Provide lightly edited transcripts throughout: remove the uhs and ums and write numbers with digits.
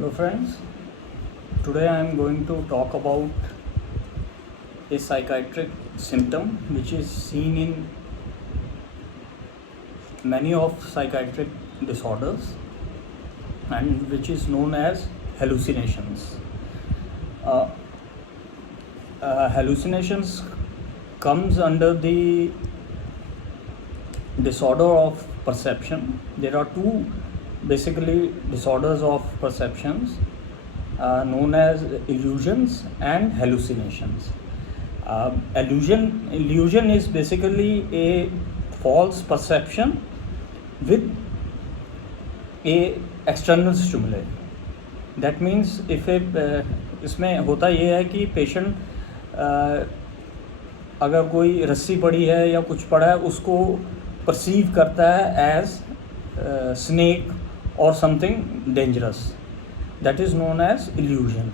Hello friends, today I am going to talk about a psychiatric symptom which is seen in many of psychiatric disorders and which is known as hallucinations. Uh, Hallucinations comes under the disorder of perception. There are two basically disorders of perceptions known as illusions and hallucinations. Illusion is basically a false perception with a external stimuli. That means if a इसमें होता ये है कि patient अगर कोई रस्सी पड़ी है या कुछ पड़ा है उसको परसीव करता है as snake or something dangerous. That is known as illusion.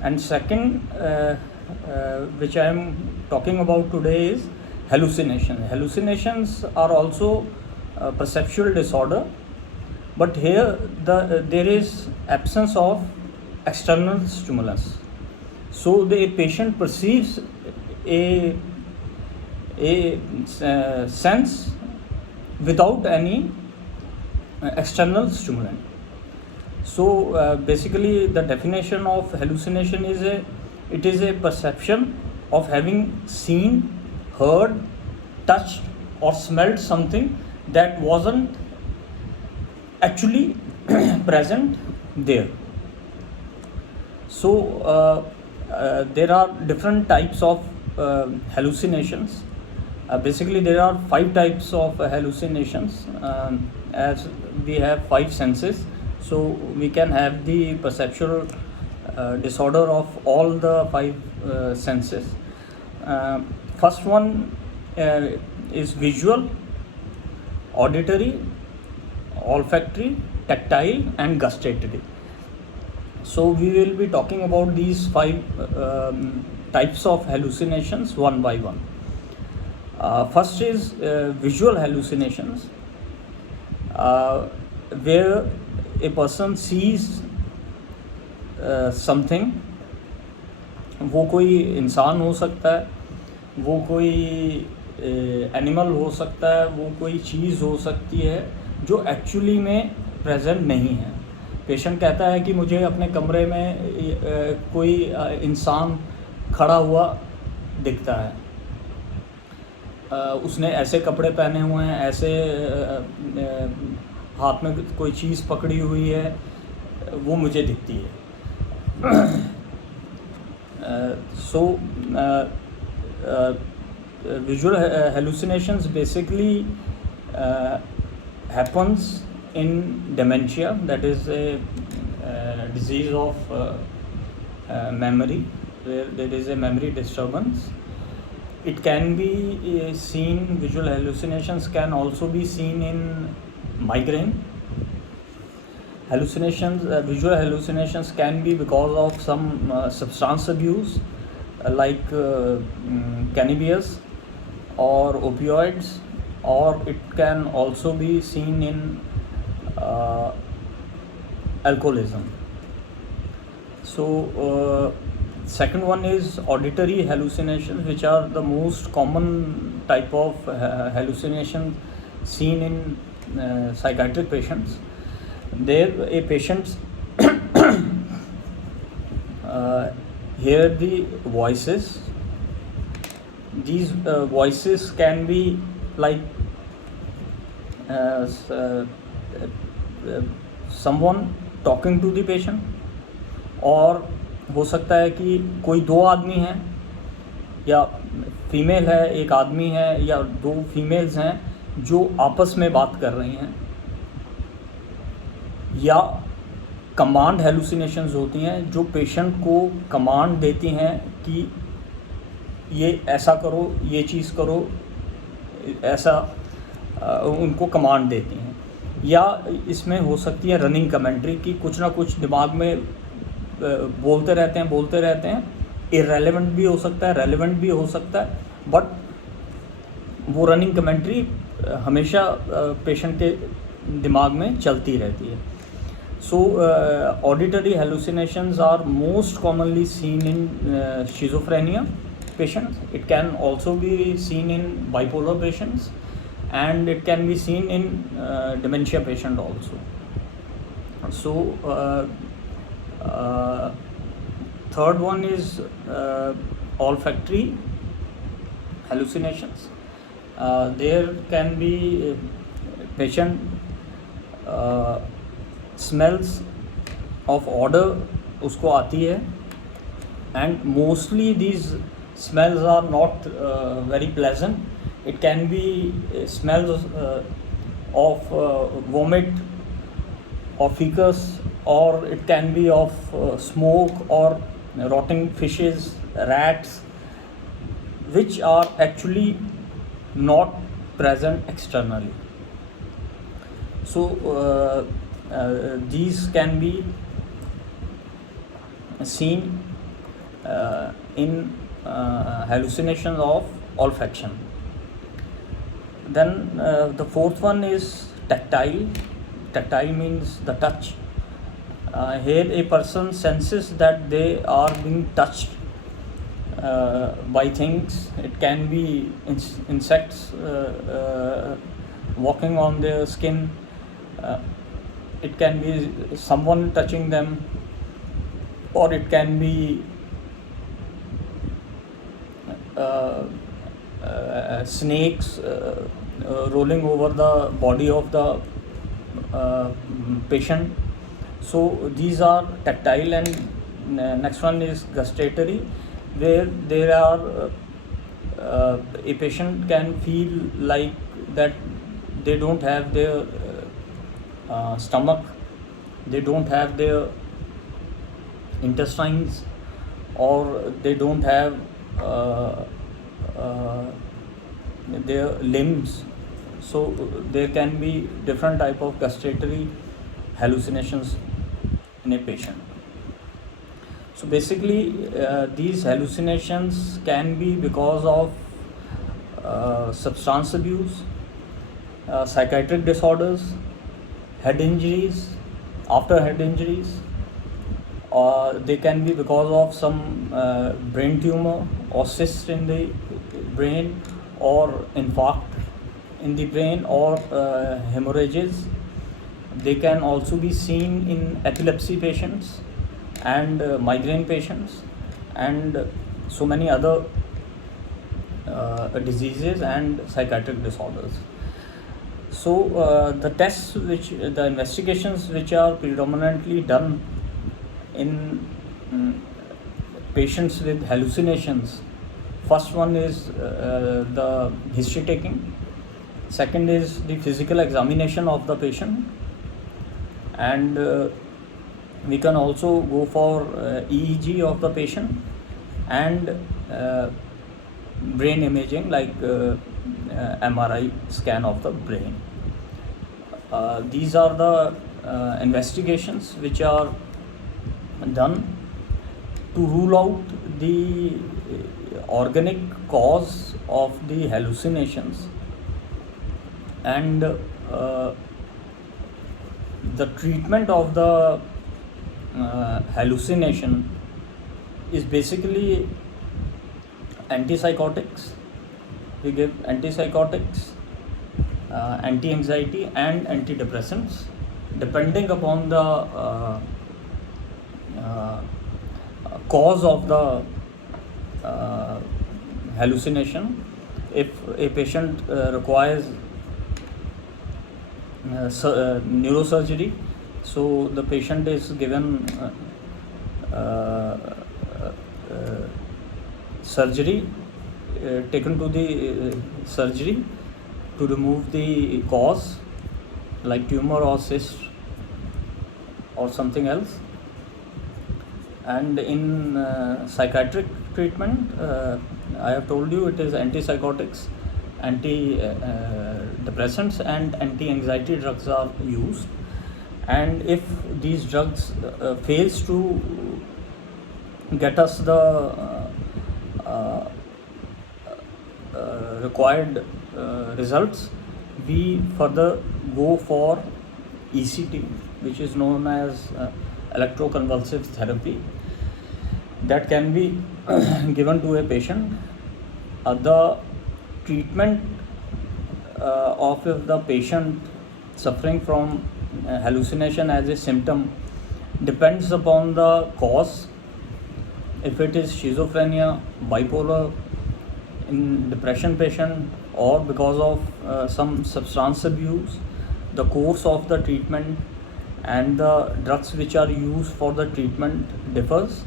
And second, which I am talking about today is hallucination. Hallucinations are also perceptual disorder, but here there is absence of external stimulus. So the patient perceives a sense without any external stimulant. So basically the definition of hallucination is it is a perception of having seen, heard, touched or smelled something that wasn't actually present there. So there are different types of hallucinations. Basically there are 5 types of hallucinations. As we have 5 senses, so we can have the perceptual disorder of all the 5 senses. First one is visual, auditory, olfactory, tactile and gustatory. So we will be talking about these 5 types of hallucinations one by one. First is visual hallucinations, where a person sees something. वो कोई इंसान हो सकता है, वो कोई animal हो सकता है, वो कोई चीज़ हो सकती है जो एक्चुअली में प्रेजेंट नहीं है. पेशेंट कहता है कि मुझे अपने कमरे में कोई इंसान खड़ा हुआ दिखता है, उसने ऐसे कपड़े पहने हुए हैं, ऐसे हाथ में कोई चीज़ पकड़ी हुई है, वो मुझे दिखती है. So visual hallucinations basically happens in dementia, that is a disease of memory, where there is a memory disturbance. It can be seen, visual hallucinations can also be seen in migraine. Visual hallucinations can be because of some substance abuse like cannabis or opioids, or it can also be seen in alcoholism. So second one is auditory hallucinations, which are the most common type of hallucination seen in psychiatric patients. There a patient hear the voices. These voices can be like someone talking to the patient, और हो सकता है कि कोई 2 आदमी हैं, या female है, एक आदमी है, या 2 फीमेल्स हैं जो आपस में बात कर रही हैं. या कमांड हेलुसिनेशंस होती हैं जो पेशेंट को कमांड देती हैं कि ये ऐसा करो, ये चीज़ करो, ऐसा उनको कमांड देती हैं. या इसमें हो सकती है रनिंग कमेंट्री की कुछ ना कुछ दिमाग में बोलते रहते हैं. इररेलेवेंट भी हो सकता है, रेलेवेंट भी हो सकता है, बट वो रनिंग कमेंट्री हमेशा पेशेंट के दिमाग में चलती रहती है. So, auditory hallucinations are most commonly seen in schizophrenia patients. It can also be seen in bipolar patients, and it can be seen in dementia patient also. So, third one is olfactory hallucinations. There can be patient smells of odor उसको आती है, and mostly these smells are not very pleasant. It can be smells of vomit or feces, or it can be of smoke or rotting fishes, rats, which are actually not present externally. So these can be seen in hallucinations of olfaction. Then the fourth one is tactile. Tactile means the touch. Here a person senses that they are being touched by things. It can be insects walking on their skin. It can be someone touching them, or it can be snakes rolling over the body of the patient. So these are tactile. And next one is gustatory, where there are a patient can feel like that they don't have their stomach, they don't have their intestines, or they don't have their limbs. So there can be different type of gustatory hallucinations in a patient. So basically these hallucinations can be because of substance abuse, psychiatric disorders, head injuries, after head injuries, or they can be because of some brain tumor or cyst in the brain, or infarct in the brain, or hemorrhages. They can also be seen in epilepsy patients and migraine patients, and so many other diseases and psychiatric disorders. So the tests, the investigations which are predominantly done in patients with hallucinations, first one is the history taking. Second is the physical examination of the patient, and we can also go for EEG of the patient, and brain imaging like MRI scan of the brain. These are the investigations which are done to rule out the organic cause of the hallucinations. And the treatment of the hallucination is basically antipsychotics. We give antipsychotics, anti-anxiety and antidepressants depending upon the cause of the hallucination. If a patient requires neurosurgery, so the patient is given surgery, taken to the surgery to remove the cause like tumor or cyst or something else. And in psychiatric treatment, I have told you it is antipsychotics, antidepressants and anti-anxiety drugs are used. And if these drugs fails to get us the required results, we further go for ECT, which is known as electroconvulsive therapy, that can be given to a patient. The treatment of the patient suffering from hallucination as a symptom depends upon the cause. If it is schizophrenia, bipolar, in depression patient, or because of some substance abuse, the course of the treatment and the drugs which are used for the treatment differs.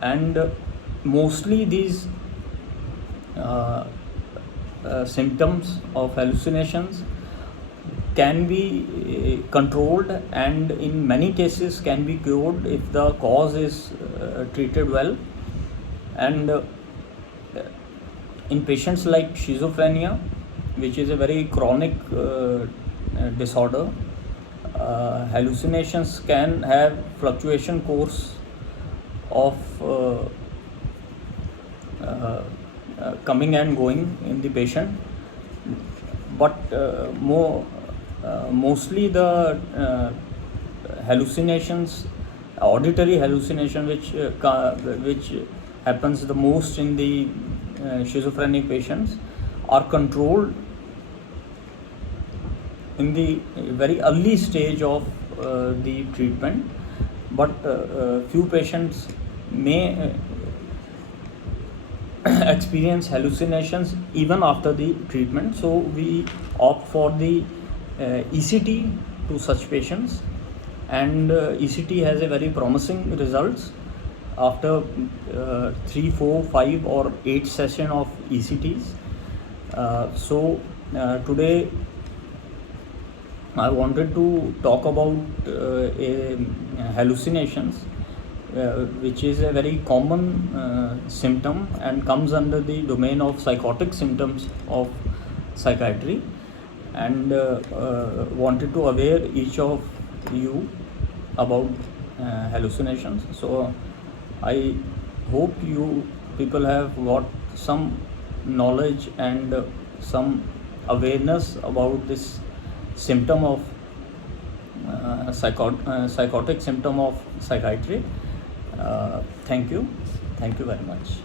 And mostly these symptoms of hallucinations can be controlled, and in many cases can be cured if the cause is treated well. And in patients like schizophrenia, which is a very chronic disorder, hallucinations can have fluctuation course of coming and going in the patient, but mostly the hallucinations, auditory hallucination, which happens the most in the schizophrenic patients, are controlled in the very early stage of the treatment. But few patients may experience hallucinations even after the treatment, so we opt for the ECT to such patients, and ECT has a very promising results after 3, 4, 5 or 8 session of ECTs. So today I wanted to talk about hallucinations, which is a very common symptom and comes under the domain of psychotic symptoms of psychiatry, and wanted to aware each of you about hallucinations. So I hope you people have got some knowledge and some awareness about this symptom of psychotic symptom of psychiatry. Thank you very much.